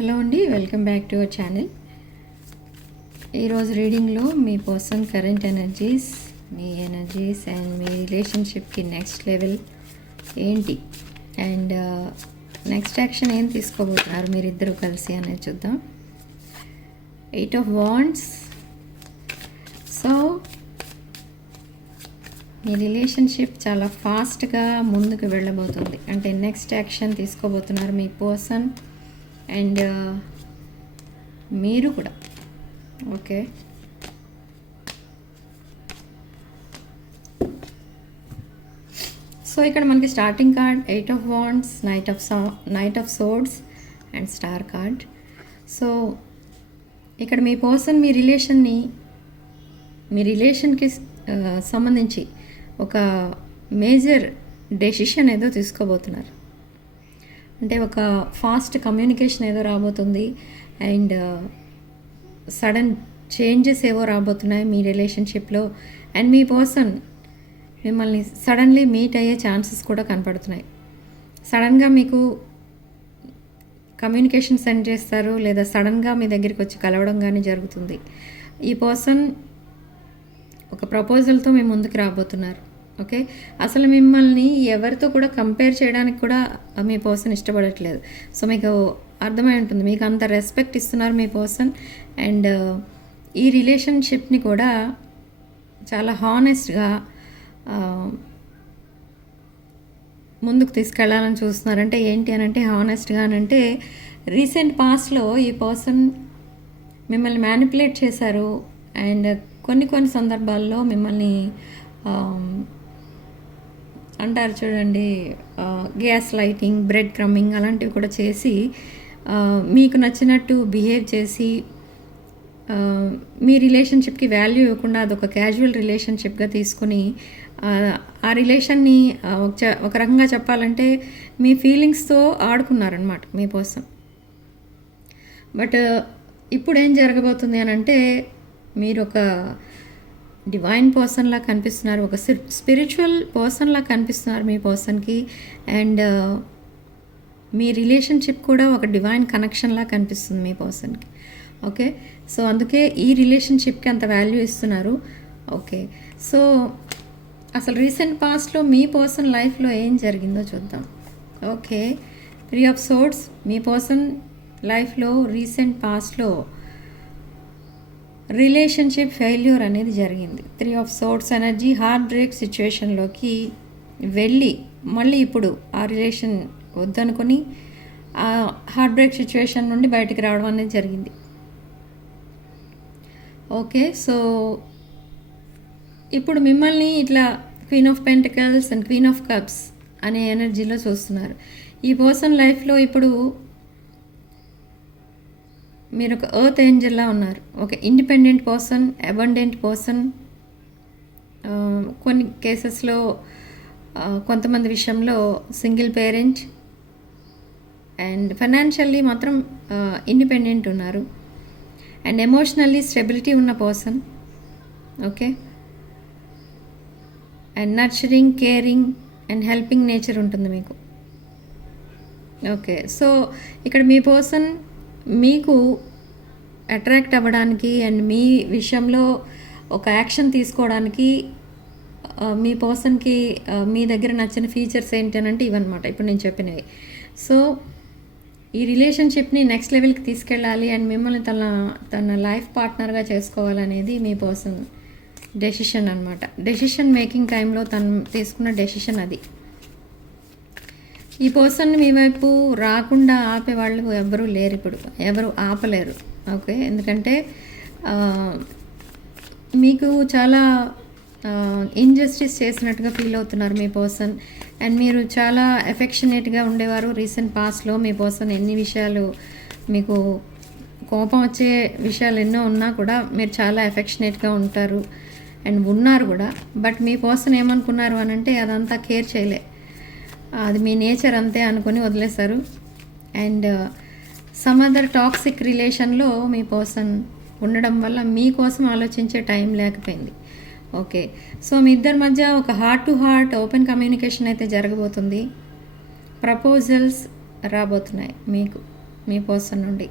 Hello అండి, welcome back to our channel. ఈరోజు రీడింగ్లో మీ పర్సన్ కరెంట్ ఎనర్జీస్, మీ ఎనర్జీస్ అండ్ మీ రిలేషన్షిప్కి నెక్స్ట్ లెవెల్ ఏంటి అండ్ నెక్స్ట్ యాక్షన్ ఏం తీసుకోబోతున్నారు మీరిద్దరూ కలిసి అనేది చూద్దాం. 8 of Wands. సో మీ రిలేషన్షిప్ చాలా ఫాస్ట్గా ముందుకు వెళ్ళబోతుంది, అంటే నెక్స్ట్ యాక్షన్ తీసుకోబోతున్నారు మీ పర్సన్ అండ్ మీరు కూడా. ఓకే, సో ఇక్కడ మనకి starting card 8 of Wands, knight of swords and star card. So ఇక్కడ మీ పర్సన్ మీ రిలేషన్కి సంబంధించి ఒక మేజర్ డెసిషన్ ఏదో తీసుకోబోతున్నారు. అంటే ఒక ఫాస్ట్ కమ్యూనికేషన్ ఏదో రాబోతుంది అండ్ సడన్ చేంజెస్ ఏవో రాబోతున్నాయి మీ రిలేషన్షిప్లో. అండ్ మీ పర్సన్ మిమ్మల్ని సడన్లీ మీట్ అయ్యే ఛాన్సెస్ కూడా కనపడుతున్నాయి. సడన్గా మీకు కమ్యూనికేషన్ సెండ్ చేస్తారు, లేదా సడన్గా మీ దగ్గరికి వచ్చి కలవడం కానీ జరుగుతుంది. ఈ పర్సన్ ఒక ప్రపోజల్తో మీ ముందుకు రాబోతున్నారు. ఓకే, అసలు మిమ్మల్ని ఎవరితో కూడా కంపేర్ చేయడానికి కూడా మీ పర్సన్ ఇష్టపడట్లేదు. సో మీకు అర్థమై ఉంటుంది, మీకు అంత రెస్పెక్ట్ ఇస్తున్నారు మీ పర్సన్. అండ్ ఈ రిలేషన్షిప్ని కూడా చాలా హానెస్ట్గా ముందుకు తీసుకెళ్లాలని చూస్తున్నారు. అంటే ఏంటి అని అంటే హానెస్ట్గా అని అంటే రీసెంట్ పాస్ట్లో ఈ పర్సన్ మిమ్మల్ని మ్యానిపులేట్ చేశారు అండ్ కొన్ని సందర్భాల్లో మిమ్మల్ని అంటారు చూడండి, గ్యాస్ లైటింగ్, బ్రెడ్ క్రమ్మింగ్ అలాంటివి కూడా చేసి మీకు నచ్చినట్టు బిహేవ్ చేసి మీ రిలేషన్షిప్కి వాల్యూ ఇవ్వకుండా అదొక క్యాజువల్ రిలేషన్షిప్గా తీసుకుని ఆ రిలేషన్ని ఒక రకంగా చెప్పాలంటే మీ ఫీలింగ్స్తో ఆడుకున్నారనమాట మీ పర్సన్. బట్ ఇప్పుడు ఏం జరగబోతుంది అని అంటే మీరు ఒక డివైన్ పర్సన్లా కనిపిస్తున్నారు, ఒక స్పిరిచువల్ పర్సన్లా కనిపిస్తున్నారు మీ పర్సన్కి. అండ్ మీ రిలేషన్షిప్ కూడా ఒక డివైన్ కనెక్షన్లా కనిపిస్తుంది మీ పర్సన్కి. ఓకే, సో అందుకే ఈ రిలేషన్షిప్కి అంత వాల్యూ ఇస్తున్నారు. ఓకే, సో అసలు రీసెంట్ పాస్ట్లో మీ పర్సన్ లైఫ్లో ఏం జరిగిందో చూద్దాం. Okay, 3 of Swords. మీ పర్సన్ లైఫ్లో రీసెంట్ పాస్ట్లో రిలేషన్షిప్ ఫెయిల్యూర్ అనేది జరిగింది. 3 of Swords energy heart break సిచ్యువేషన్లోకి వెళ్ళి మళ్ళీ ఇప్పుడు ఆ రిలేషన్ వద్దనుకొని ఆ హార్ట్ బ్రేక్ సిచ్యువేషన్ నుండి బయటికి రావడం అనేది జరిగింది. ఓకే, సో ఇప్పుడు మిమ్మల్ని ఇట్లా queen of pentacles and queen of cups అనే ఎనర్జీలో చూస్తున్నారు. ఈ పర్సన్ లైఫ్లో ఇప్పుడు మీరు ఒక ఎర్త్ ఏంజల్లా ఉన్నారు, ఒక ఇండిపెండెంట్ పర్సన్, అబండెంట్ పర్సన్. కొన్ని కేసెస్లో కొంతమంది విషయంలో సింగిల్ పేరెంట్ అండ్ ఫైనాన్షియల్లీ మాత్రం ఇండిపెండెంట్ ఉన్నారు. అండ్ ఎమోషనల్లీ స్టెబిలిటీ ఉన్న person. Okay, and nurturing, caring and helping nature ఉంటుంది మీకు. ఓకే, సో ఇక్కడ మీ పర్సన్ మీకు అట్రాక్ట్ అవ్వడానికి అండ్ మీ విషయంలో ఒక యాక్షన్ తీసుకోవడానికి మీ పర్సన్కి మీ దగ్గర నచ్చిన ఫీచర్స్ ఏంటనంటే ఇవన్నమాట ఇప్పుడు నేను చెప్పినవి. సో ఈ రిలేషన్షిప్ని నెక్స్ట్ లెవెల్కి తీసుకెళ్ళాలి అండ్ మిమ్మల్ని తన లైఫ్ పార్ట్నర్గా చేసుకోవాలనేది మీ పర్సన్ డెసిషన్ అనమాట. డెసిషన్ మేకింగ్ టైంలో తను తీసుకున్న డెసిషన్ అది. ఈ పర్సన్ మీ వైపు రాకుండా ఆపేవాళ్ళు ఎవరూ లేరు, ఇప్పుడు ఎవరు ఆపలేరు. ఓకే, ఎందుకంటే మీకు చాలా ఇన్జస్టిస్ చేసినట్టుగా ఫీల్ అవుతున్నారు మీ పర్సన్. అండ్ మీరు చాలా ఎఫెక్షనేట్గా ఉండేవారు రీసెంట్ పాస్ట్లో. మీ పర్సన్ ఎన్ని విషయాలు మీకు కోపం వచ్చే విషయాలు ఎన్నో ఉన్నా కూడా మీరు చాలా ఎఫెక్షనేట్గా ఉంటారు అండ్ ఉన్నారు కూడా. బట్ మీ పర్సన్ ఏమనుకున్నారు అని అంటే అదంతా కేర్ చేయలే, అది మీ నేచర్ అంతే అనుకుని వదిలేశారు. అండ్ సమ్ అదర్ టాక్సిక్ రిలేషన్లో మీ పర్సన్ ఉండడం వల్ల మీకోసం ఆలోచించే టైం లేకపోయింది. ఓకే, సో మీ ఇద్దరి మధ్య ఒక heart to heart open communication అయితే జరగబోతుంది. ప్రపోజల్స్ రాబోతున్నాయి మీకు మీ పర్సన్ నుండి.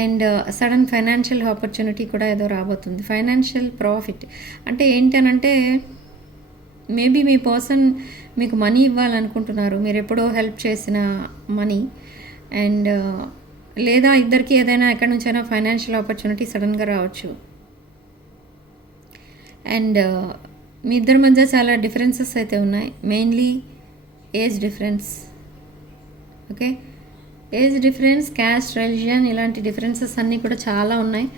అండ్ సడన్ ఫైనాన్షియల్ ఆపర్చునిటీ కూడా ఏదో రాబోతుంది. ఫైనాన్షియల్ ప్రాఫిట్ అంటే ఏంటనంటే మేబీ మీ పర్సన్ మీకు మనీ ఇవ్వాలనుకుంటున్నారు, మీరు ఎప్పుడో హెల్ప్ చేసిన మనీ. అండ్ లేదా ఇద్దరికి ఏదైనా ఎక్కడి నుంచైనా ఫైనాన్షియల్ ఆపర్చునిటీ సడన్గా రావచ్చు. అండ్ మీ ఇద్దరి మధ్య చాలా డిఫరెన్సెస్ అయితే ఉన్నాయి, mainly age difference. Okay, age difference, caste, religion, ఇలాంటి డిఫరెన్సెస్ అన్నీ కూడా చాలా ఉన్నాయి.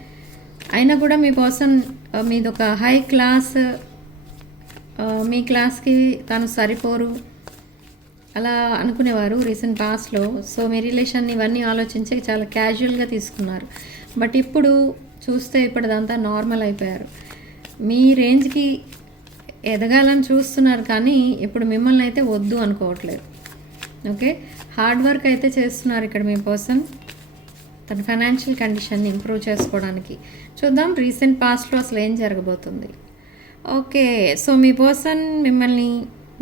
అయినా కూడా మీ పర్సన్ మీది ఒక హై క్లాస్, మీ క్లాస్కి తను సరిపోరు అలా అనుకునేవారు రీసెంట్ పాస్ట్లో. సో మీ రిలేషన్ ఇవన్నీ ఆలోచించి చాలా క్యాజువల్గా తీసుకున్నారు. బట్ ఇప్పుడు చూస్తే ఇప్పటిదంతా నార్మల్ అయిపోయారు. మీ రేంజ్కి ఎదగాలని చూస్తున్నారు, కానీ ఇప్పుడు మిమ్మల్ని అయితే వద్దు అనుకోవట్లేదు. ఓకే, హార్డ్ వర్క్ అయితే చేస్తున్నారు ఇక్కడ మీ పర్సన్ తన ఫైనాన్షియల్ కండిషన్ని ఇంప్రూవ్ చేసుకోవడానికి. చూద్దాం రీసెంట్ పాస్ట్లో అసలు ఏం జరగబోతుంది. ఓకే, సో మీ పర్సన్ మిమ్మల్ని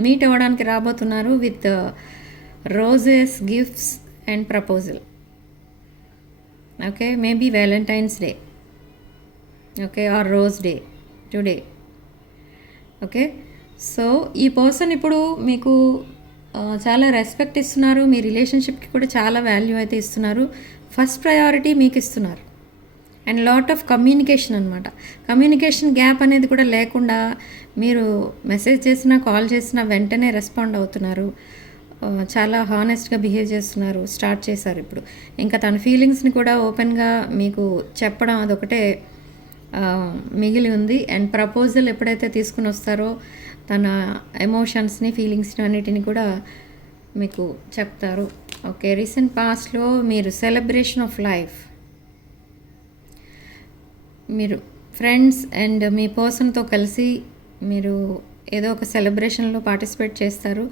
మీట్ అవ్వడానికి రాబోతున్నారు with roses, gifts and proposal. Okay, maybe Valentine's Day, okay, or Rose Day today. Okay, so ఈ పర్సన్ ఇప్పుడు మీకు చాలా రెస్పెక్ట్ ఇస్తున్నారు, మీ రిలేషన్షిప్కి కూడా చాలా వాల్యూ అయితే ఇస్తున్నారు. ఫస్ట్ ప్రయారిటీ మీకు ఇస్తున్నారు. అండ్ లాట్ ఆఫ్ కమ్యూనికేషన్ అనమాట. కమ్యూనికేషన్ గ్యాప్ అనేది కూడా లేకుండా మీరు మెసేజ్ చేసినా, కాల్ చేసినా వెంటనే రెస్పాండ్ అవుతున్నారు. చాలా హానెస్ట్గా బిహేవ్ చేస్తున్నారు, స్టార్ట్ చేశారు ఇప్పుడు. ఇంకా తన ఫీలింగ్స్ని కూడా ఓపెన్గా మీకు చెప్పడం అదొకటే మిగిలి ఉంది. అండ్ ప్రపోజల్ ఎప్పుడైతే తీసుకుని వస్తారో తన ఎమోషన్స్ని, ఫీలింగ్స్ని అన్నిటిని కూడా మీకు చెప్తారు. ఓకే, రీసెంట్ పాస్ట్లో మీరు సెలబ్రేషన్ ఆఫ్ లైఫ్, మీరు ఫ్రెండ్స్ అండ్ మీ పర్సన్తో కలిసి మీరు ఏదో ఒక సెలబ్రేషన్లో పార్టిసిపేట్ చేస్తారు,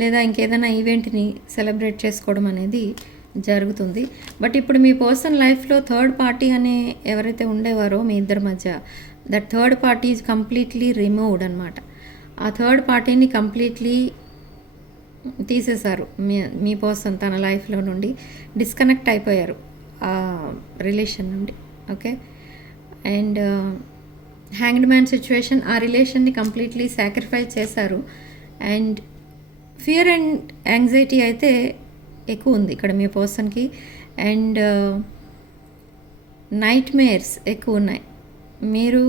లేదా ఇంకేదైనా ఈవెంట్ని సెలబ్రేట్ చేసుకోవడం అనేది జరుగుతుంది. బట్ ఇప్పుడు మీ పర్సన్ లైఫ్లో థర్డ్ పార్టీ అనే ఎవరైతే ఉండేవారో మీ ఇద్దరి మధ్య, that third party is completely removed అనమాట. ఆ థర్డ్ పార్టీని కంప్లీట్లీ తీసేశారు. మీ పర్సన్ తన లైఫ్లో నుండి డిస్కనెక్ట్ అయిపోయారు ఆ రిలేషన్ నుండి. Okay, and hanged man situation, ఆ రిలేషన్ని కంప్లీట్లీ సాక్రిఫైస్ చేశారు. అండ్ ఫియర్ అండ్ యాంగ్జైటీ అయితే ఎక్కువ ఉంది ఇక్కడ మీ పర్సన్కి. అండ్ నైట్ మేర్స్ ఎక్కువ ఉన్నాయి. మీరు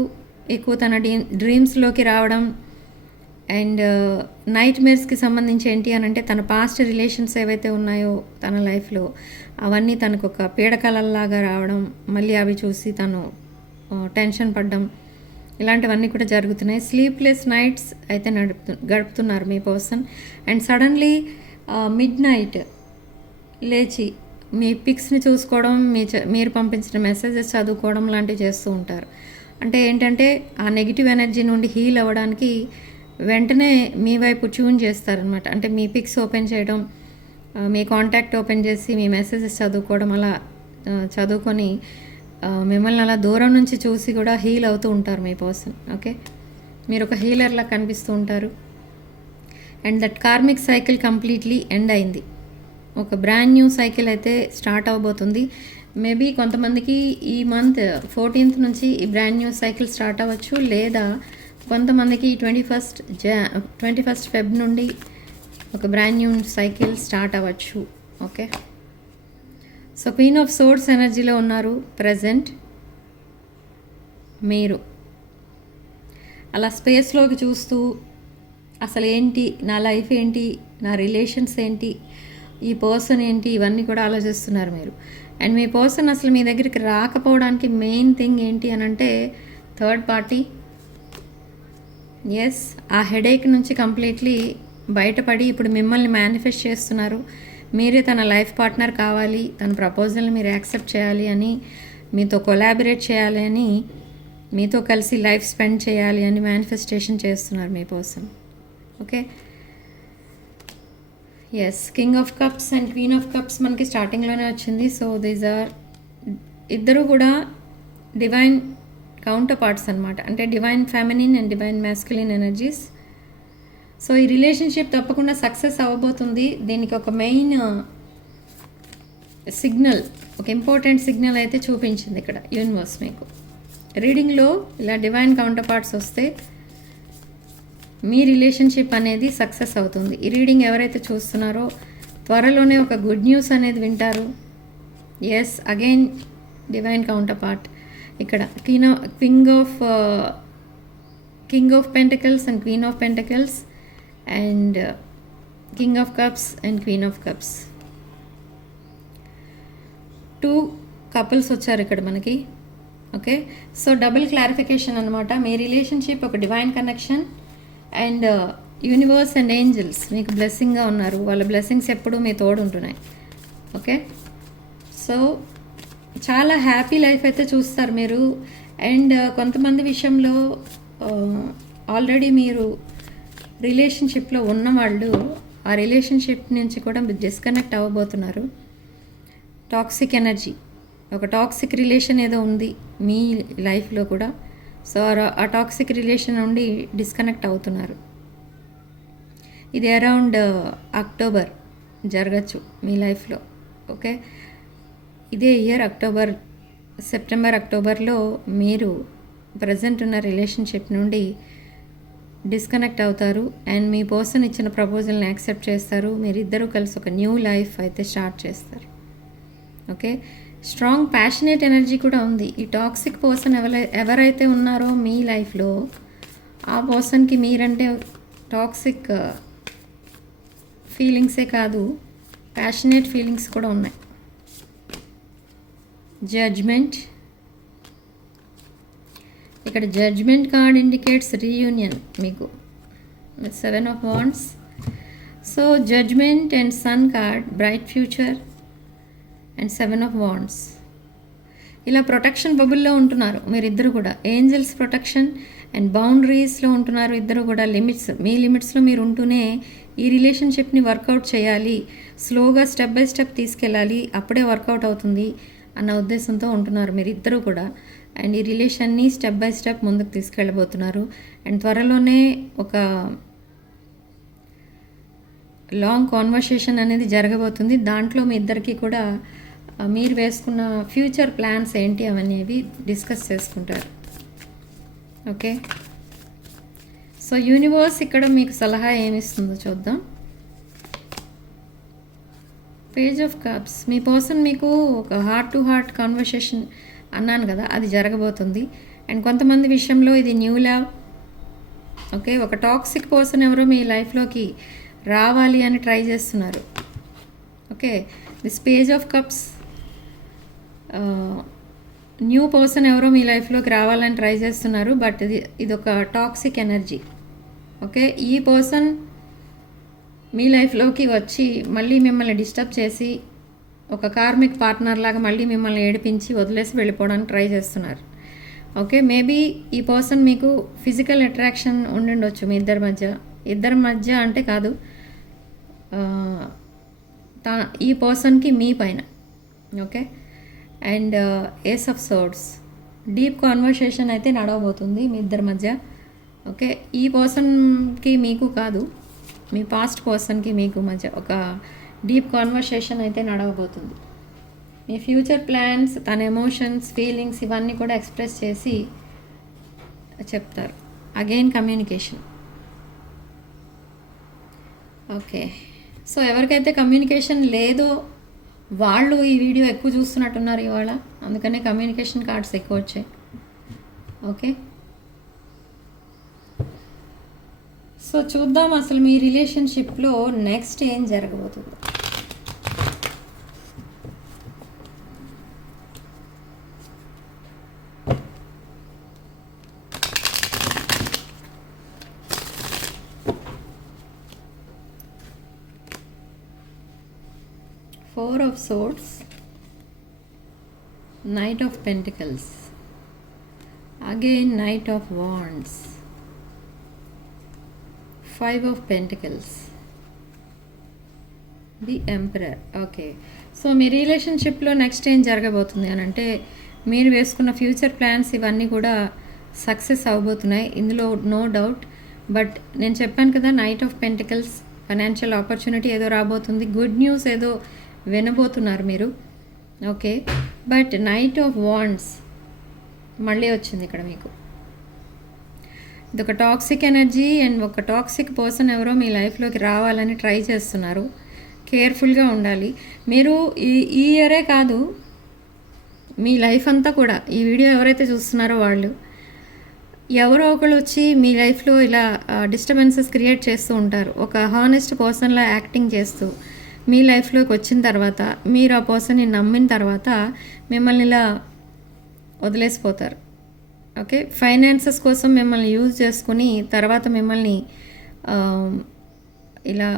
ఎక్కువ తన డ్రీమ్స్లోకి రావడం. అండ్ నైట్ మేర్స్కి సంబంధించి ఏంటి అని అంటే తన పాస్ట్ రిలేషన్స్ ఏవైతే ఉన్నాయో తన లైఫ్లో అవన్నీ తనకు ఒక పీడకలల్లాగా రావడం, మళ్ళీ అవి చూసి తను టెన్షన్ పడ్డం, ఇలాంటివన్నీ కూడా జరుగుతున్నాయి. స్లీప్లెస్ నైట్స్ అయితే గడుపుతున్నారు మీ person. And suddenly midnight లేచి మీ పిక్స్ని చూసుకోవడం, మీరు పంపించిన మెసేజెస్ చదువుకోవడం లాంటివి చేస్తూ ఉంటారు. అంటే ఏంటంటే ఆ నెగిటివ్ ఎనర్జీ నుండి హీల్ అవ్వడానికి వెంటనే మీ వైపు ట్యూన్ చేస్తారనమాట. అంటే మీ పిక్స్ ఓపెన్ చేయడం, మీ కాంటాక్ట్ ఓపెన్ చేసి మీ మెసేజెస్ చదువుకోవడం, అలా చదువుకొని మిమ్మల్ని అలా దూరం నుంచి చూసి కూడా హీల్ అవుతూ ఉంటారు మీ పర్సన్. ఓకే, మీరు ఒక హీలర్లా కనిపిస్తూ ఉంటారు. And that karmic cycle completely end అయింది. ఒక బ్రాండ్ న్యూ సైకిల్ అయితే స్టార్ట్ అవబోతుంది. మేబీ కొంతమందికి ఈ మంత్ 14th నుంచి ఈ బ్రాండ్ న్యూ సైకిల్ స్టార్ట్ అవ్వచ్చు, లేదా కొంతమందికి 21st Feb నుండి ఒక బ్రాండ్ న్యూ సైకిల్ స్టార్ట్ అవ్వచ్చు. Okay, so queen of swords ఎనర్జీలో ఉన్నారు ప్రజెంట్ మీరు. అలా స్పేస్లోకి చూస్తూ అసలు ఏంటి నా లైఫ్, ఏంటి నా రిలేషన్స్, ఏంటి ఈ పర్సన్ ఏంటి, ఇవన్నీ కూడా ఆలోచిస్తున్నారు మీరు. అండ్ మీ పర్సన్ అసలు మీ దగ్గరికి రాకపోవడానికి మెయిన్ థింగ్ ఏంటి అని అంటే థర్డ్ పార్టీ. ఎస్, ఆ హెడేక్ నుంచి కంప్లీట్లీ బయటపడి ఇప్పుడు మిమ్మల్ని మేనిఫెస్ట్ చేస్తున్నారు. మీరే తన లైఫ్ పార్ట్నర్ కావాలి, తన ప్రపోజల్ని మీరు యాక్సెప్ట్ చేయాలి అని, మీతో కొలాబరేట్ చేయాలి అని, మీతో కలిసి లైఫ్ స్పెండ్ చేయాలి అని మేనిఫెస్టేషన్ చేస్తున్నారు మీ person. Okay, yes, king of cups and queen of cups మనకి స్టార్టింగ్లోనే వచ్చింది. సో దీస్ ఆర్ ఇద్దరు కూడా డివైన్ కౌంటర్ పార్ట్స్ అనమాట. అంటే divine feminine and divine masculine energies. So ఈ రిలేషన్షిప్ తప్పకుండా సక్సెస్ అవ్వబోతుంది. దీనికి ఒక మెయిన్ సిగ్నల్ ఒక ఇంపార్టెంట్ సిగ్నల్ అయితే చూపించింది ఇక్కడ యూనివర్స్ మీకు. రీడింగ్లో ఇలా డివైన్ కౌంటర్ పార్ట్స్ వస్తే మీ రిలేషన్షిప్ అనేది సక్సెస్ అవుతుంది. ఈ రీడింగ్ ఎవరైతే చూస్తున్నారో త్వరలోనే ఒక గుడ్ న్యూస్ అనేది వింటారు. Yes, again divine counterpart ఇక్కడ king of pentacles and queen of pentacles and king of cups and queen of cups. 2 couples వచ్చారు ఇక్కడ మనకి. ఓకే, సో డబుల్ క్లారిఫికేషన్ అనమాట. మీ రిలేషన్షిప్ ఒక divine connection and universe and angels మీకు బ్లెస్సింగ్గా ఉన్నారు. వాళ్ళ బ్లెస్సింగ్స్ ఎప్పుడూ మీ తోడు ఉంటున్నాయి. ఓకే, సో చాలా హ్యాపీ లైఫ్ అయితే చూస్తారు మీరు. అండ్ కొంతమంది విషయంలో ఆల్రెడీ మీరు రిలేషన్షిప్లో ఉన్నవాళ్ళు ఆ రిలేషన్షిప్ నుంచి కూడా డిస్కనెక్ట్ అవ్వబోతున్నారు. టాక్సిక్ ఎనర్జీ, ఒక టాక్సిక్ రిలేషన్ ఏదో ఉంది మీ లైఫ్లో కూడా. సో ఆ టాక్సిక్ రిలేషన్ నుండి డిస్కనెక్ట్ అవుతున్నారు. ఇది అరౌండ్ అక్టోబర్ జరగచ్చు మీ లైఫ్లో. ఓకే, ఇదే ఇయర్ సెప్టెంబర్ అక్టోబర్లో మీరు ప్రజెంట్ ఉన్న రిలేషన్షిప్ నుండి డిస్కనెక్ట్ అవుతారు అండ్ మీ పర్సన్ ఇచ్చిన ప్రపోజల్ని యాక్సెప్ట్ చేస్తారు. మీరిద్దరూ కలిసి ఒక న్యూ లైఫ్ అయితే స్టార్ట్ చేస్తారు. ఓకే, స్ట్రాంగ్ ప్యాషనేట్ ఎనర్జీ కూడా ఉంది. ఈ టాక్సిక్ పర్సన్ ఎవరైతే ఉన్నారో మీ లైఫ్లో ఆ పర్సన్కి మీరంటే టాక్సిక్ ఫీలింగ్సే కాదు, ప్యాషనేట్ ఫీలింగ్స్ కూడా ఉన్నాయి. జడ్జ్మెంట్, ఇక్కడ జడ్జ్మెంట్ కార్డ్ ఇండికేట్స్ రీయూనియన్ మీకు. 7 of Wands. So judgement and sun card, bright future and 7 of Wands. ఇలా ప్రొటెక్షన్ బబుల్లో ఉంటున్నారు మీరిద్దరు కూడా. ఏంజల్స్ ప్రొటెక్షన్ అండ్ బౌండరీస్లో ఉంటున్నారు ఇద్దరు కూడా. మీ లిమిట్స్లో మీరు ఉంటూనే ఈ రిలేషన్షిప్ని వర్కౌట్ చేయాలి, స్లోగా స్టెప్ బై స్టెప్ తీసుకెళ్ళాలి, అప్పుడే వర్కౌట్ అవుతుంది అన్న ఉద్దేశంతో ఉంటున్నారు మీరిద్దరూ కూడా. అండ్ ఈ రిలేషన్ని స్టెప్ బై స్టెప్ ముందుకు తీసుకెళ్ళబోతున్నారు. అండ్ త్వరలోనే ఒక లాంగ్ కాన్వర్సేషన్ అనేది జరగబోతుంది. దాంట్లో మీ ఇద్దరికి కూడా మీరు వేసుకున్న ఫ్యూచర్ ప్లాన్స్ ఏంటి అవనేవి డిస్కస్ చేసుకుంటారు. ఓకే, సో యూనివర్స్ ఇక్కడ మీకు సలహా ఏమిస్తుందో చూద్దాం. Page of cups, me person మీకు ఒక హార్ట్ టు హార్ట్ కాన్వర్సేషన్ అన్నాను కదా, అది జరగబోతుంది. అండ్ కొంతమంది విషయంలో ఇది న్యూ లవ్. ఓకే, ఒక టాక్సిక్ పర్సన్ ఎవరో మీ లైఫ్లోకి రావాలి అని ట్రై చేస్తున్నారు. Okay, this page of cups, new person ఎవరో మీ లైఫ్లోకి రావాలని ట్రై చేస్తున్నారు. బట్ ఇది ఒక టాక్సిక్ ఎనర్జీ. ఓకే, ఈ పర్సన్ మీ లైఫ్లోకి వచ్చి మళ్ళీ మిమ్మల్ని డిస్టర్బ్ చేసి ఒక కార్మిక్ పార్ట్నర్ లాగా మళ్ళీ మిమ్మల్ని ఏడిపించి వదిలేసి వెళ్ళిపోవడానికి ట్రై చేస్తున్నారు. ఓకే, మేబీ ఈ పర్సన్ మీకు ఫిజికల్ అట్రాక్షన్ ఉండిండొచ్చు మీ ఇద్దరి మధ్య అంటే కాదు, ఈ పర్సన్కి మీ పైన. Okay, and ace of swords, deep conversation అయితే నడవబోతుంది మీ ఇద్దరి మధ్య. ఓకే, ఈ పర్సన్కి మీకు కాదు, మీ పాస్ట్ పర్సన్కి మీకు మధ్య ఒక డీప్ కాన్వర్సేషన్ అయితే నడవబోతుంది. మీ ఫ్యూచర్ ప్లాన్స్, తన ఎమోషన్స్, ఫీలింగ్స్ ఇవన్నీ కూడా ఎక్స్ప్రెస్ చేసి చెప్తారు. Again communication. ఓకే, సో ఎవరికైతే కమ్యూనికేషన్ లేదో వాళ్ళు ఈ వీడియో ఎక్కువ చూస్తున్నట్టున్నారు ఇవాళ, అందుకనే కమ్యూనికేషన్ కార్డ్స్ ఎక్కువ వచ్చాయి. ఓకే, సో చూద్దాం అసలు మీ రిలేషన్షిప్లో నెక్స్ట్ ఏం జరగబోతుంది. Four of Swords, Knight of Pentacles, again Knight of Wands, 5 of Pentacles, the Emperor. Okay, so మీ రిలేషన్షిప్లో నెక్స్ట్ ఏం జరగబోతుంది అని అంటే మీరు వేసుకున్న ఫ్యూచర్ ప్లాన్స్ ఇవన్నీ కూడా సక్సెస్ అవ్వబోతున్నాయి, ఇందులో నో డౌట్. బట్ నేను చెప్పాను కదా, knight of pentacles, financial opportunity ఏదో రాబోతుంది, గుడ్ న్యూస్ ఏదో వినబోతున్నారు మీరు. Okay, but knight of wands మళ్ళీ వచ్చింది ఇక్కడ మీకు. ఇది ఒక టాక్సిక్ ఎనర్జీ అండ్ ఒక టాక్సిక్ పర్సన్ ఎవరో మీ లైఫ్లోకి రావాలని ట్రై చేస్తున్నారు. కేర్ఫుల్గా ఉండాలి మీరు. ఈ ఇయరే కాదు, మీ లైఫ్ అంతా కూడా ఈ వీడియో ఎవరైతే చూస్తున్నారో వాళ్ళు ఎవరో ఒకళ్ళు వచ్చి మీ లైఫ్లో ఇలా డిస్టర్బెన్సెస్ క్రియేట్ చేస్తూ ఉంటారు. ఒక హానెస్ట్ పర్సన్లా యాక్టింగ్ చేస్తూ మీ లైఫ్లోకి వచ్చిన తర్వాత మీరు ఆ పర్సన్ని నమ్మిన తర్వాత మిమ్మల్ని ఇలా వదిలేసిపోతారు. ఓకే, ఫైనాన్సెస్ కోసం మిమ్మల్ని యూజ్ చేసుకుని తర్వాత మిమ్మల్ని ఇలా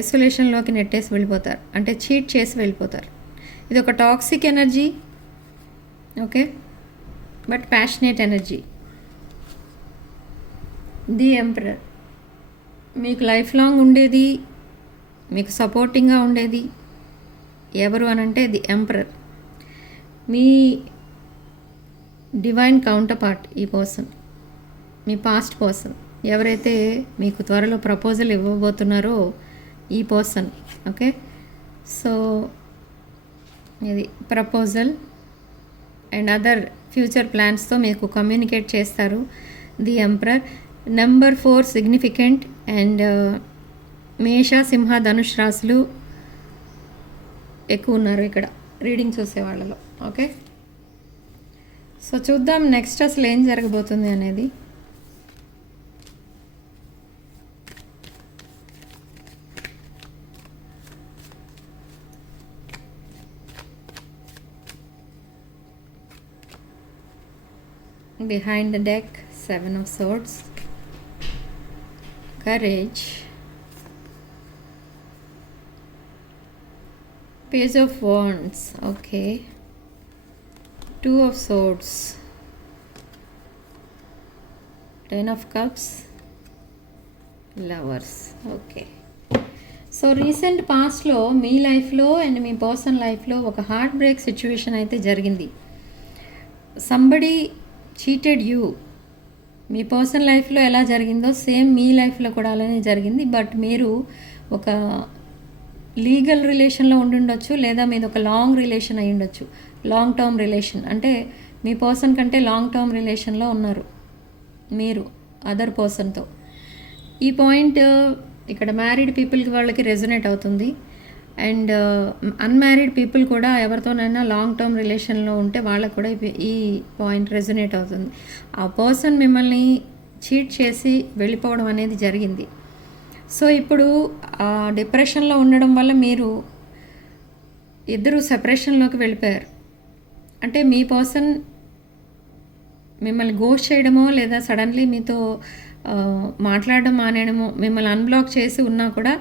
ఐసోలేషన్లోకి నెట్టేసి వెళ్ళిపోతారు, అంటే చీట్ చేసి వెళ్ళిపోతారు. ఇది ఒక toxic energy. Okay, but passionate energy. The emperor మీకు లైఫ్ లాంగ్ ఉండేది, మీకు సపోర్టింగ్గా ఉండేది ఎవరు అనంటే the emperor, me divine counter part. ఈ పర్సన్ మీ పాస్ట్ పర్సన్ ఎవరైతే మీకు త్వరలో ప్రపోజల్ ఇవ్వబోతున్నారో ఈ పర్సన్. ఓకే, సో ఇది ప్రపోజల్ అండ్ అదర్ ఫ్యూచర్ ప్లాన్స్తో మీకు కమ్యూనికేట్ చేస్తారు the emperor. Number 4 significant and మేష, సింహ, ధనుష్ రాశులు ఎక్కువ ఉన్నారు ఇక్కడ రీడింగ్ చూసే వాళ్ళలో. ఓకే, సో చూద్దాం నెక్స్ట్ అసలు ఏం జరగబోతుంది అనేది. Behind the deck, 7 of Swords, Courage, Page of Wands, okay, 2 of Swords, 10 of Cups, Lovers, okay. So recent పాస్ట్లో మీ లైఫ్లో అండ్ మీ పర్సన్ లైఫ్లో ఒక హార్ట్ బ్రేక్ సిచ్యువేషన్ అయితే జరిగింది. Somebody cheated you. Me personal లైఫ్లో ఎలా జరిగిందో సేమ్ మీ లైఫ్లో కూడా అలానే జరిగింది. బట్ మీరు ఒక లీగల్ రిలేషన్లో ఉండుండొచ్చు, లేదా మీది ఒక లాంగ్ రిలేషన్ అయి ఉండొచ్చు. లాంగ్ టర్మ్ రిలేషన్ అంటే మీ పర్సన్ కంటే లాంగ్ టర్మ్ రిలేషన్లో ఉన్నారు మీరు అదర్ పర్సన్తో. ఈ పాయింట్ ఇక్కడ మ్యారీడ్ పీపుల్కి వాళ్ళకి రెజొనేట్ అవుతుంది. అండ్ అన్మ్యారీడ్ పీపుల్ కూడా ఎవరితోనైనా లాంగ్ టర్మ్ రిలేషన్లో ఉంటే వాళ్ళకు కూడా ఈ పాయింట్ రెజొనేట్ అవుతుంది. ఆ పర్సన్ మిమ్మల్ని చీట్ చేసి వెళ్ళిపోవడం అనేది జరిగింది. సో ఇప్పుడు ఆ డిప్రెషన్లో ఉండడం వల్ల మీరు ఇద్దరు సెపరేషన్లోకి వెళ్ళిపోయారు. అంటే మీ పర్సన్ మిమ్మల్ని గోస్ట్ చేయడమో లేదా సడన్లీ మీతో మాట్లాడడం మానేయడమో, మిమ్మల్ని అన్బ్లాక్ చేసి ఉన్నా కూడా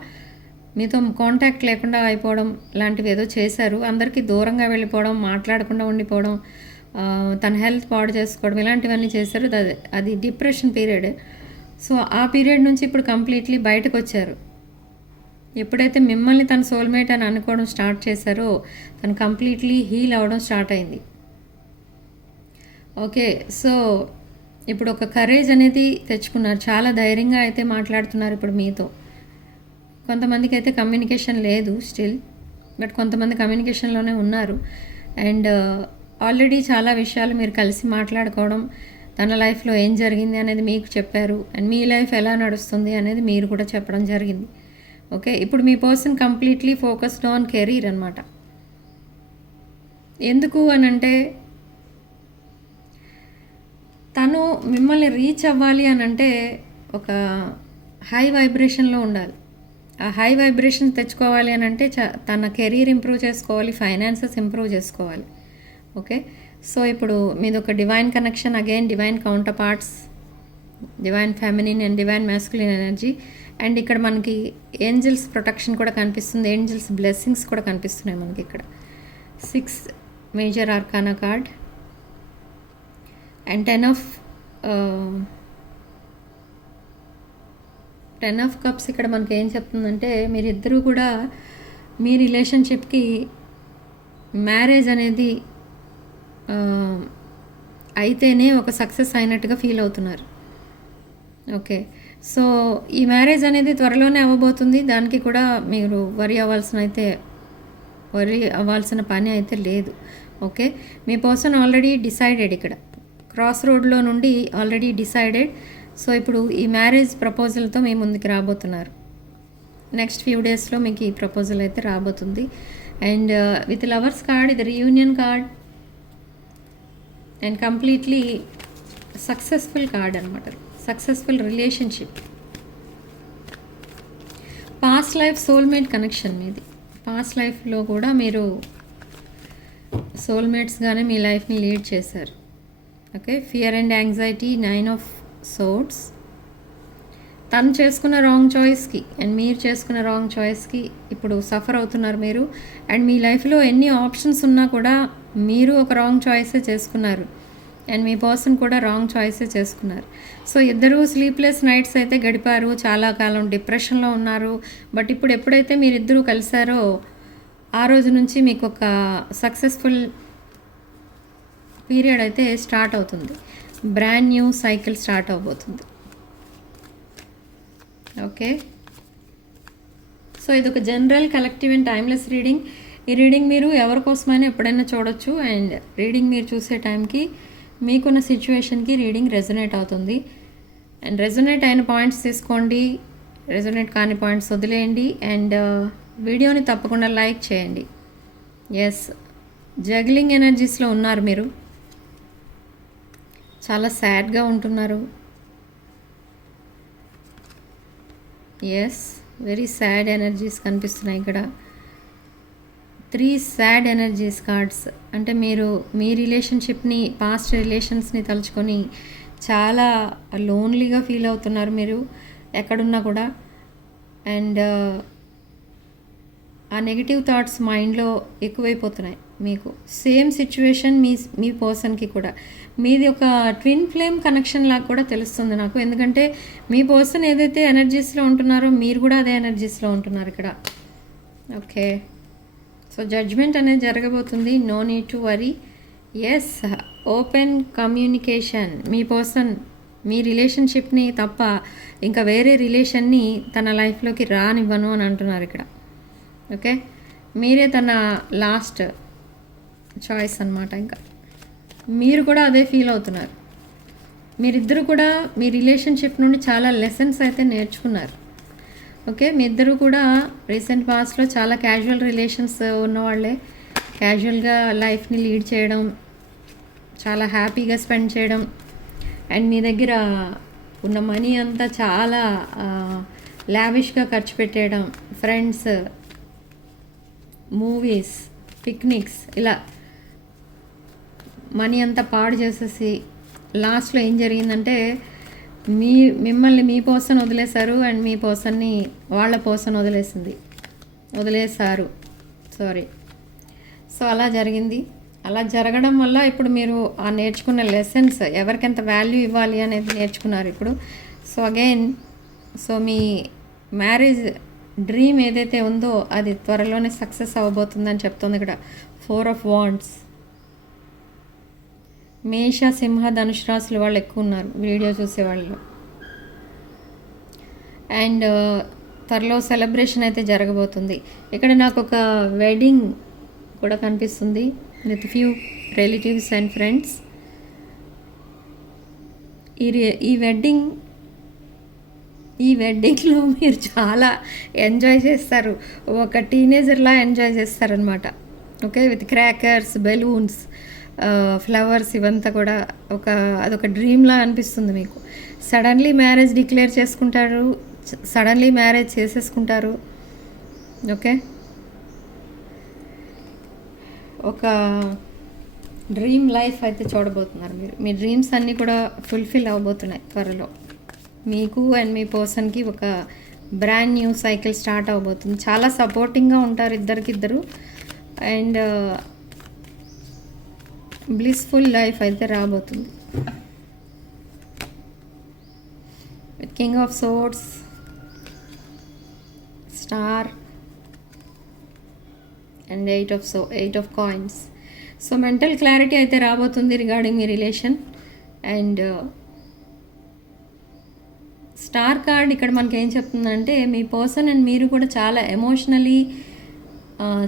మీతో కాంటాక్ట్ లేకుండా అయిపోవడం లాంటివి ఏదో చేశారు. అందరికీ దూరంగా వెళ్ళిపోవడం, మాట్లాడకుండా ఉండిపోవడం, తన హెల్త్ పాడు చేసుకోవడం, ఇలాంటివన్నీ చేశారు. అది డిప్రెషన్ పీరియడ్. సో ఆ పీరియడ్ నుంచి ఇప్పుడు కంప్లీట్లీ బయటకు వచ్చారు. ఎప్పుడైతే మిమ్మల్ని తన సోల్మేట్ అని అనుకోవడం స్టార్ట్ చేశారో తను కంప్లీట్లీ హీల్ అవ్వడం స్టార్ట్ అయింది. ఓకే, సో ఇప్పుడు ఒక కరేజ్ అనేది తెచ్చుకున్నారు. చాలా ధైర్యంగా అయితే మాట్లాడుతున్నారు ఇప్పుడు మీతో. కొంతమందికి అయితే కమ్యూనికేషన్ లేదు స్టిల్, బట్ కొంతమంది కమ్యూనికేషన్లోనే ఉన్నారు. అండ్ ఆల్రెడీ చాలా విషయాలు మీరు కలిసి మాట్లాడుకోవడం, తన లైఫ్లో ఏం జరిగింది అనేది మీకు చెప్పారు. అండ్ మీ లైఫ్ ఎలా నడుస్తుంది అనేది మీరు కూడా చెప్పడం జరిగింది. ఓకే, ఇప్పుడు మీ person completely focused on career అనమాట. ఎందుకు అని అంటే తను మిమ్మల్ని రీచ్ అవ్వాలి అని అంటే ఒక హై వైబ్రేషన్లో ఉండాలి. ఆ హై వైబ్రేషన్ తెచ్చుకోవాలి అని అంటే తన కెరీర్ ఇంప్రూవ్ చేసుకోవాలి, ఫైనాన్సెస్ ఇంప్రూవ్ చేసుకోవాలి. ఓకే, సో ఇప్పుడు మీది ఒక divine connection, again divine counter parts, divine feminine and divine masculine energy. And ఇక్కడ మనకి ఏంజల్స్ ప్రొటెక్షన్ కూడా కనిపిస్తుంది, ఏంజల్స్ బ్లెస్సింగ్స్ కూడా కనిపిస్తున్నాయి మనకి ఇక్కడ. 6 major arcana card and 10 of cups. ఇక్కడ మనకి ఏం చెప్తుందంటే మీరిద్దరూ కూడా మీ రిలేషన్షిప్కి మ్యారేజ్ అనేది అయితేనే ఒక సక్సెస్ అయినట్టుగా ఫీల్ అవుతున్నారు. ఓకే, సో ఈ మ్యారేజ్ అనేది త్వరలోనే అవ్వబోతుంది. దానికి కూడా మీరు వరి అవ్వాల్సిన అయితే వరీ అవ్వాల్సిన పని అయితే లేదు. ఓకే, మీ పర్సన్ ఆల్రెడీ డిసైడెడ్, ఇక్కడ క్రాస్ రోడ్లో నుండి ఆల్రెడీ డిసైడెడ్. సో ఇప్పుడు ఈ మ్యారేజ్ ప్రపోజల్తో మీ ముందుకు రాబోతున్నారు. నెక్స్ట్ ఫ్యూ డేస్లో మీకు ఈ ప్రపోజల్ అయితే రాబోతుంది. అండ్ విత్ లవర్స్ కార్డ్, ఇది reunion card and completely successful card అనమాట. Successful relationship, past life soulmate connection మీది. పాస్ట్ లైఫ్లో కూడా మీరు సోల్మేట్స్గానే మీ లైఫ్ని లీడ్ చేశారు. Okay, fear and anxiety, 9 of swords. తను చేసుకున్న రాంగ్ చాయిస్కి అండ్ మీరు చేసుకున్న రాంగ్ చాయిస్కి ఇప్పుడు సఫర్ అవుతున్నారు మీరు. అండ్ మీ లైఫ్లో ఎన్ని ఆప్షన్స్ ఉన్నా కూడా మీరు ఒక రాంగ్ చాయిసే చేసుకున్నారు అండ్ మీ పర్సన్ కూడా రాంగ్ చాయిసే చేసుకున్నారు. సో ఇద్దరూ స్లీప్లెస్ నైట్స్ అయితే గడిపారు, చాలా కాలం డిప్రెషన్లో ఉన్నారు. బట్ ఇప్పుడు ఎప్పుడైతే మీరిద్దరూ కలిసారో ఆ రోజు నుంచి మీకు ఒక సక్సెస్ఫుల్ పీరియడ్ అయితే స్టార్ట్ అవుతుంది. బ్రాండ్ న్యూ సైకిల్ స్టార్ట్ అవబోతుంది. ఓకే, సో ఇది ఒక general, collective and timeless reading. ఈ రీడింగ్ మీరు ఎవరి కోసమైనా ఎప్పుడైనా చూడొచ్చు. అండ్ రీడింగ్ మీరు చూసే టైంకి మీకున్న సిచ్యువేషన్కి రీడింగ్ రెజొనేట్ అవుతుంది. అండ్ రెజొనేట్ అయిన పాయింట్స్ తీసుకోండి, రెజొనేట్ కాని పాయింట్స్ వదిలేయండి. అండ్ వీడియోని తప్పకుండా లైక్ చేయండి. ఎస్, జగ్లింగ్ ఎనర్జీస్లో ఉన్నారు మీరు, చాలా సాడ్గా ఉంటున్నారు. ఎస్, వెరీ సాడ్ ఎనర్జీస్ కనిపిస్తున్నాయి ఇక్కడ. 3 సాడ్ ఎనర్జీస్ కార్డ్స్. అంటే మీరు మీ రిలేషన్షిప్ని, పాస్ట్ రిలేషన్స్ని తలుచుకొని చాలా లోన్లీగా ఫీల్ అవుతున్నారు మీరు ఎక్కడున్నా కూడా. అండ్ ఆ నెగిటివ్ థాట్స్ మైండ్లో ఎక్కువైపోతున్నాయి మీకు. సేమ్ సిచ్యువేషన్ మీ పర్సన్కి కూడా. మీది ఒక ట్విన్ ఫ్లేమ్ కనెక్షన్ లాగా కూడా తెలుస్తుంది నాకు. ఎందుకంటే మీ పర్సన్ ఏదైతే ఎనర్జీస్లో ఉంటున్నారో మీరు కూడా అదే ఎనర్జీస్లో ఉంటున్నారు ఇక్కడ. ఓకే, సో జడ్జ్మెంట్ అనేది జరగబోతుంది. No need to worry. Yes, open communication. మీ పర్సన్ మీ రిలేషన్షిప్ని తప్ప ఇంకా వేరే రిలేషన్ని తన లైఫ్లోకి రానివ్వను అని అంటున్నారు ఇక్కడ. ఓకే, మీరే తన లాస్ట్ చాయిస్ అన్నమాట. ఇంకా మీరు కూడా అదే ఫీల్ అవుతున్నారు. మీరిద్దరు కూడా మీ రిలేషన్షిప్ నుండి చాలా లెసన్స్ అయితే నేర్చుకున్నారు. ఓకే, మీ ఇద్దరు కూడా రీసెంట్ పాస్ట్లో చాలా క్యాజువల్ రిలేషన్స్ ఉన్నవాళ్ళే. క్యాజువల్గా లైఫ్ని లీడ్ చేయడం, చాలా హ్యాపీగా స్పెండ్ చేయడం. అండ్ మీ దగ్గర ఉన్న మనీ అంతా చాలా లావిష్గా ఖర్చు పెట్టేయడం. ఫ్రెండ్స్, మూవీస్, పిక్నిక్స్, ఇలా మనీ అంతా పాడు చేసేసి లాస్ట్లో ఏం జరిగిందంటే మిమ్మల్ని మీ పర్సన్ వదిలేశారు అండ్ మీ పర్సన్ని వాళ్ళ పర్సన్ వదిలేశారు. సారీ. సో అలా జరిగింది. అలా జరగడం వల్ల ఇప్పుడు మీరు ఆ నేర్చుకున్న లెసన్స్, ఎవరికెంత వాల్యూ ఇవ్వాలి అనేది నేర్చుకున్నారు ఇప్పుడు. సో అగైన్, సో మీ మ్యారేజ్ డ్రీమ్ ఏదైతే ఉందో అది త్వరలోనే సక్సెస్ అవ్వబోతుందని చెప్తుంది ఇక్కడ. 4 ఆఫ్ వాండ్స్. మేష, సింహ, ధనుష్ రాశుల వాళ్ళు ఎక్కువ ఉన్నారు వీడియో చూసే వాళ్ళు. అండ్ త్వరలో సెలబ్రేషన్ అయితే జరగబోతుంది. ఇక్కడ నాకు ఒక వెడ్డింగ్ కూడా కనిపిస్తుంది with few relatives and friends. ఈ వెడ్డింగ్లో మీరు చాలా ఎంజాయ్ చేస్తారు. ఒక టీనేజర్లా ఎంజాయ్ చేస్తారనమాట. Okay, with crackers, balloons, flowers, ఇవంతా కూడా అదొక డ్రీమ్లా అనిపిస్తుంది మీకు. సడన్లీ మ్యారేజ్ డిక్లేర్ చేసుకుంటారు, సడన్లీ మ్యారేజ్ చేసేసుకుంటారు. ఓకే, ఒక డ్రీమ్ లైఫ్ అయితే చూడబోతున్నారు మీరు. మీ డ్రీమ్స్ అన్నీ కూడా ఫుల్ఫిల్ అవ్వబోతున్నాయి త్వరలో. మీకు అండ్ మీ పర్సన్కి ఒక బ్రాండ్ న్యూ సైకిల్ స్టార్ట్ అవ్వబోతుంది. చాలా సపోర్టింగ్గా ఉంటారు ఇద్దరికిద్దరు. అండ్ బ్లిస్ఫుల్ లైఫ్ అయితే రాబోతుంది. With king of swords, star and 8 of coins. So mental clarity అయితే రాబోతుంది regarding me relation. And star card ఇక్కడ మనకి ఏం చెప్తుందంటే మీ పర్సన్ అండ్ మీరు కూడా చాలా ఎమోషనలీ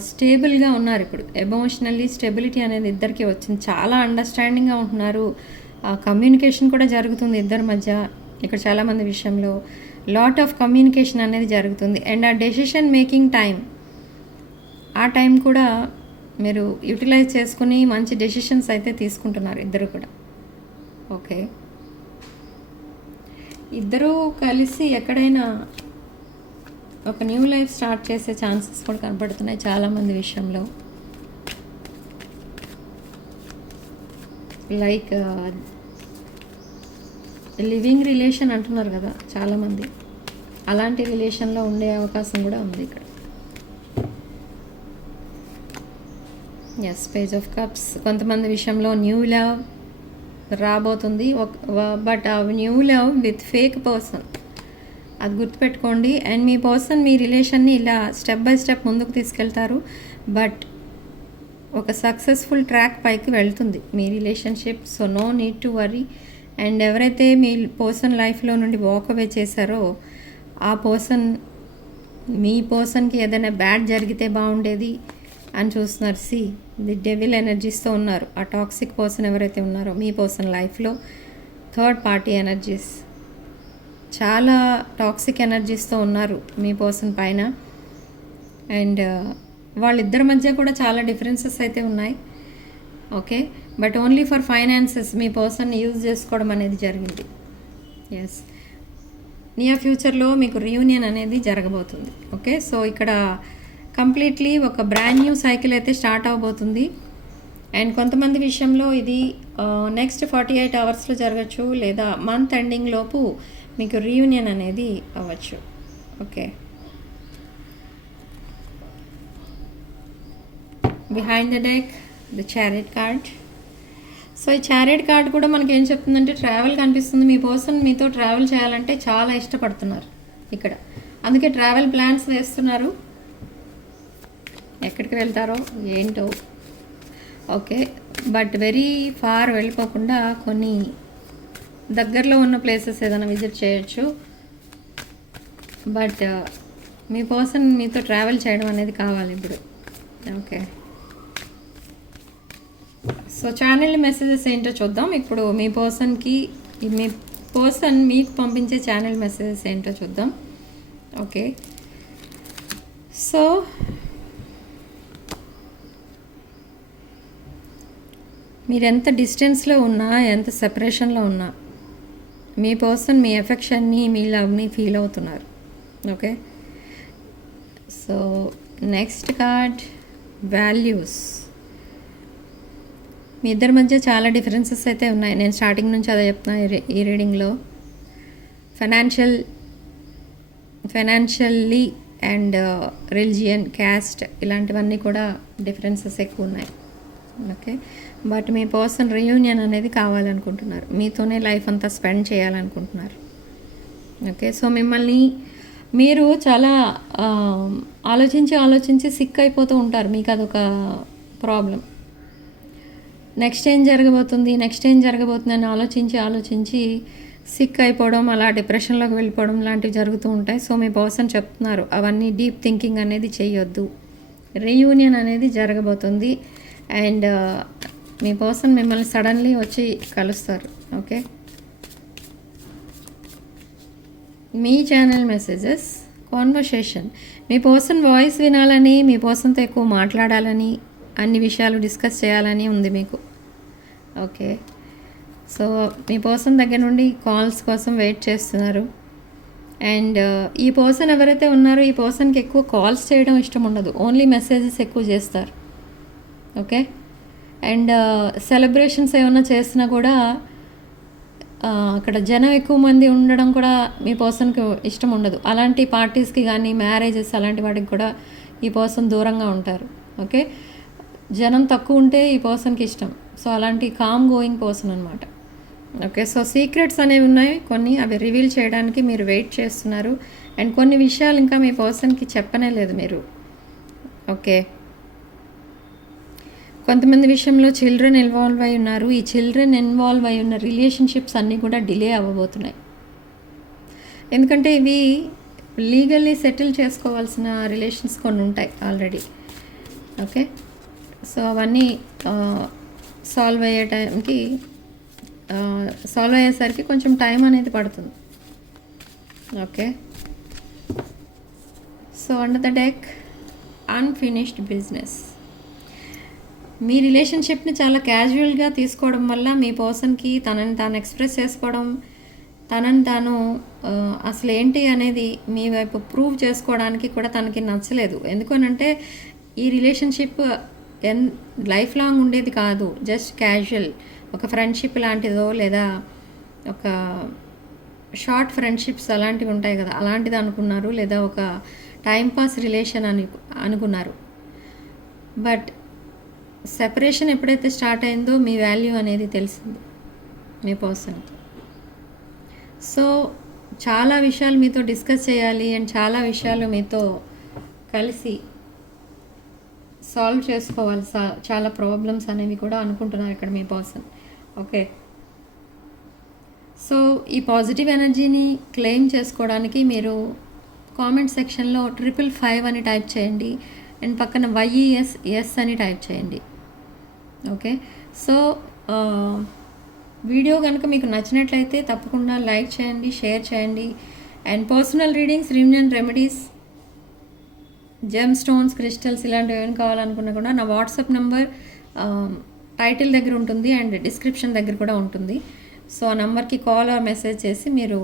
స్టేబుల్గా ఉన్నారు ఇప్పుడు. ఎమోషనల్లీ స్టెబిలిటీ అనేది ఇద్దరికి వచ్చింది. చాలా అండర్స్టాండింగ్గా ఉంటున్నారు. కమ్యూనికేషన్ కూడా జరుగుతుంది ఇద్దరి మధ్య. ఇక్కడ చాలామంది విషయంలో లాట్ ఆఫ్ కమ్యూనికేషన్ అనేది జరుగుతుంది. అండ్ ఆ డెసిషన్ మేకింగ్ టైం, ఆ టైం కూడా మీరు యూటిలైజ్ చేసుకుని మంచి డెసిషన్స్ అయితే తీసుకుంటున్నారు ఇద్దరు కూడా. ఓకే, ఇద్దరూ కలిసి ఎక్కడైనా ఒక న్యూ లైఫ్ స్టార్ట్ చేసే ఛాన్సెస్ కూడా కనబడుతున్నాయి చాలామంది విషయంలో. లైక్ లివింగ్ రిలేషన్ అంటున్నారు కదా చాలామంది, అలాంటి రిలేషన్లో ఉండే అవకాశం కూడా ఉంది ఇక్కడ. Yes, page of cups. కొంతమంది విషయంలో న్యూ లవ్ రాబోతుంది, బట్ ఆ new love with fake person, అది గుర్తుపెట్టుకోండి. అండ్ మీ పర్సన్ మీ రిలేషన్ని ఇలా స్టెప్ బై స్టెప్ ముందుకు తీసుకెళ్తారు, బట్ ఒక సక్సెస్ఫుల్ ట్రాక్ పైకి వెళ్తుంది మీ relationship. So no need to worry. And ఎవరైతే మీ పర్సన్ లైఫ్లో నుండి వాక్ అవే చేశారో ఆ పర్సన్, మీ పర్సన్కి ఏదైనా బ్యాడ్ జరిగితే బాగుండేది అని చూస్తున్నారు. ది డెవిల్ ఎనర్జీస్తో ఉన్నారు ఆ టాక్సిక్ పర్సన్ ఎవరైతే ఉన్నారో మీ పర్సన్ లైఫ్లో. థర్డ్ పార్టీ ఎనర్జీస్, చాలా టాక్సిక్ ఎనర్జీస్తో ఉన్నారు మీ పర్సన్ పైన. అండ్ వాళ్ళిద్దరి మధ్య కూడా చాలా డిఫరెన్సెస్ అయితే ఉన్నాయి. Okay, but only for finances మీ పర్సన్ని యూజ్ చేసుకోవడం అనేది జరిగింది. ఎస్, నియర్ ఫ్యూచర్లో మీకు రియూనియన్ అనేది జరగబోతుంది. ఓకే, సో ఇక్కడ కంప్లీట్లీ ఒక బ్రాండ్ న్యూ సైకిల్ అయితే స్టార్ట్ అవబోతుంది. అండ్ కొంతమంది విషయంలో ఇది నెక్స్ట్ 48 అవర్స్లో జరగచ్చు, లేదా మంత్ ఎండింగ్ లోపు మీకు రీయూనియన్ అనేది అవ్వచ్చు. Okay, behind the deck the chariot card. So ఈ చారియట్ కార్డ్ కూడా మనకి ఏం చెప్తుందంటే ట్రావెల్ కనిపిస్తుంది. మీ పర్సన్ మీతో ట్రావెల్ చేయాలంటే చాలా ఇష్టపడుతున్నారు ఇక్కడ, అందుకే ట్రావెల్ ప్లాన్స్ వేస్తున్నారు. ఎక్కడికి వెళ్తారో ఏంటో. ఓకే, బట్ వెరీ ఫార్ వెళ్ళిపోకుండా కొన్ని దగ్గరలో ఉన్న ప్లేసెస్ ఏదైనా విజిట్ చేయొచ్చు. బట్ మీ పర్సన్ మీతో ట్రావెల్ చేయడం అనేది కావాలి ఇప్పుడు. ఓకే, సో ఛానల్ మెసేజెస్ ఏంటో చూద్దాం ఇప్పుడు. మీ పర్సన్ మీకు పంపించే ఛానల్ మెసేజెస్ ఏంటో చూద్దాం. ఓకే, సో మీరు ఎంత డిస్టెన్స్లో ఉన్నా, ఎంత సెపరేషన్లో ఉన్నా, మీ పర్సన్ మీ ఎఫెక్షన్ని, మీ లవ్ని ఫీల్ అవుతున్నారు. Okay, so next card values. మీ ఇద్దరి మధ్య చాలా డిఫరెన్సెస్ అయితే ఉన్నాయి. నేను స్టార్టింగ్ నుంచి అదే చెప్తున్నా ఈ రీడింగ్లో. ఫైనాన్షియల్లీ అండ్ రిలిజియన్, క్యాస్ట్, ఇలాంటివన్నీ కూడా డిఫరెన్సెస్ ఎక్కువ ఉన్నాయి. Okay, but me person reunion అనేది కావాలనుకుంటున్నారు, మీతోనే లైఫ్ అంతా స్పెండ్ చేయాలనుకుంటున్నారు. ఓకే, సో మిమ్మల్ని మీరు చాలా ఆలోచించి సిక్ అయిపోతూ ఉంటారు. మీకు అదొక ప్రాబ్లం. నెక్స్ట్ ఏం జరగబోతుంది అని ఆలోచించి సిక్ అయిపోవడం, అలా డిప్రెషన్లోకి వెళ్ళిపోవడం లాంటివి జరుగుతూ ఉంటాయి. సో మీ పర్సన్ చెప్తున్నారు అవన్నీ డీప్ థింకింగ్ అనేది చేయొద్దు, రీయూనియన్ అనేది జరగబోతుంది. అండ్ మీ పర్సన్ మిమ్మల్ని సడన్లీ వచ్చి కలుస్తారు. ఓకే, మీ ఛానల్ మెసేజెస్, కాన్వర్సేషన్. మీ పర్సన్ వాయిస్ వినాలని, మీ పర్సన్తో ఎక్కువ మాట్లాడాలని, అన్ని విషయాలు డిస్కస్ చేయాలని ఉంది మీకు. ఓకే, సో మీ పర్సన్ దగ్గర నుండి కాల్స్ కోసం వెయిట్ చేస్తున్నారు. అండ్ ఈ పర్సన్ ఎవరైతే ఉన్నారో ఈ పర్సన్కి ఎక్కువ కాల్స్ చేయడం ఇష్టం ఉండదు, ఓన్లీ మెసేజెస్ ఎక్కువ చేస్తారు. ఓకే, అండ్ సెలబ్రేషన్స్ ఏమైనా చేసినా కూడా అక్కడ జనం ఎక్కువ మంది ఉండడం కూడా మీ పర్సన్కి ఇష్టం ఉండదు. అలాంటి పార్టీస్కి కానీ, మ్యారేజెస్ అలాంటి వాటికి కూడా ఈ పర్సన్ దూరంగా ఉంటారు. ఓకే, జనం తక్కువ ఉంటే ఈ పర్సన్కి ఇష్టం. సో అలాంటి కామ్ గోయింగ్ పర్సన్ అనమాట. ఓకే, సో సీక్రెట్స్ అనేవి ఉన్నాయి కొన్ని, అవి రివీల్ చేయడానికి మీరు వెయిట్ చేస్తున్నారు. అండ్ కొన్ని విషయాలు ఇంకా మీ పర్సన్కి చెప్పనే లేదు మీరు. ఓకే, కొంతమంది విషయంలో చిల్డ్రన్ ఇన్వాల్వ్ అయి ఉన్నారు. ఈ చిల్డ్రన్ ఇన్వాల్వ్ అయి ఉన్న రిలేషన్షిప్స్ అన్నీ కూడా డిలే అవ్వబోతున్నాయి. ఎందుకంటే ఇవి లీగల్లీ సెటిల్ చేసుకోవాల్సిన రిలేషన్స్ కొన్ని ఉంటాయి ఆల్రెడీ. ఓకే. సో అవన్నీ సాల్వ్ అయ్యే టైంకి సాల్వ్ అయ్యేసరికి కొంచెం టైం అనేది పడుతుంది. Okay. So under the deck unfinished business. మీ రిలేషన్షిప్ని చాలా క్యాజువల్గా తీసుకోవడం వల్ల మీ పర్సన్కి తనని తాను ఎక్స్ప్రెస్ చేసుకోవడం, తనని తాను అసలు ఏంటి అనేది మీ వైపు ప్రూవ్ చేసుకోవడానికి కూడా తనకి నచ్చలేదు. ఎందుకనంటే ఈ రిలేషన్షిప్ లైఫ్ లాంగ్ ఉండేది కాదు, జస్ట్ క్యాజువల్, ఒక ఫ్రెండ్షిప్ లాంటిదో లేదా ఒక షార్ట్ ఫ్రెండ్షిప్స్ అలాంటివి ఉంటాయి కదా, అలాంటిది అనుకున్నారు, లేదా ఒక టైంపాస్ రిలేషన్ అనుకున్నారు. బట్ సెపరేషన్ ఎప్పుడైతే స్టార్ట్ అయిందో మీ వాల్యూ అనేది తెలిసింది మీ పర్సన్కి. సో చాలా విషయాలు మీతో డిస్కస్ చేయాలి అండ్ చాలా విషయాలు మీతో కలిసి సాల్వ్ చేసుకోవాలి, చాలా ప్రాబ్లమ్స్ అనేవి కూడా అనుకుంటున్నారు ఇక్కడ మీ పర్సన్. ఓకే. సో ఈ పాజిటివ్ ఎనర్జీని క్లెయిమ్ చేసుకోవడానికి మీరు కామెంట్ సెక్షన్లో 555 అని టైప్ చేయండి అండ్ పక్కన YES అని టైప్ చేయండి. ఓకే. సో వీడియో కనుక మీకు నచ్చినట్లయితే తప్పకుండా లైక్ చేయండి, షేర్ చేయండి. And personal readings, reunion remedies, gem stones, crystals ఇలాంటివి ఏమైనా కావాలనుకున్నా కూడా నా వాట్సాప్ నెంబర్ టైటిల్ దగ్గర ఉంటుంది అండ్ డిస్క్రిప్షన్ దగ్గర కూడా ఉంటుంది. సో ఆ నెంబర్కి కాల్ ఆర్ మెసేజ్ చేసి మీరు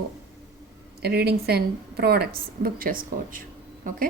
రీడింగ్స్ అండ్ ప్రోడక్ట్స్ బుక్ చేసుకోవచ్చు. ఓకే.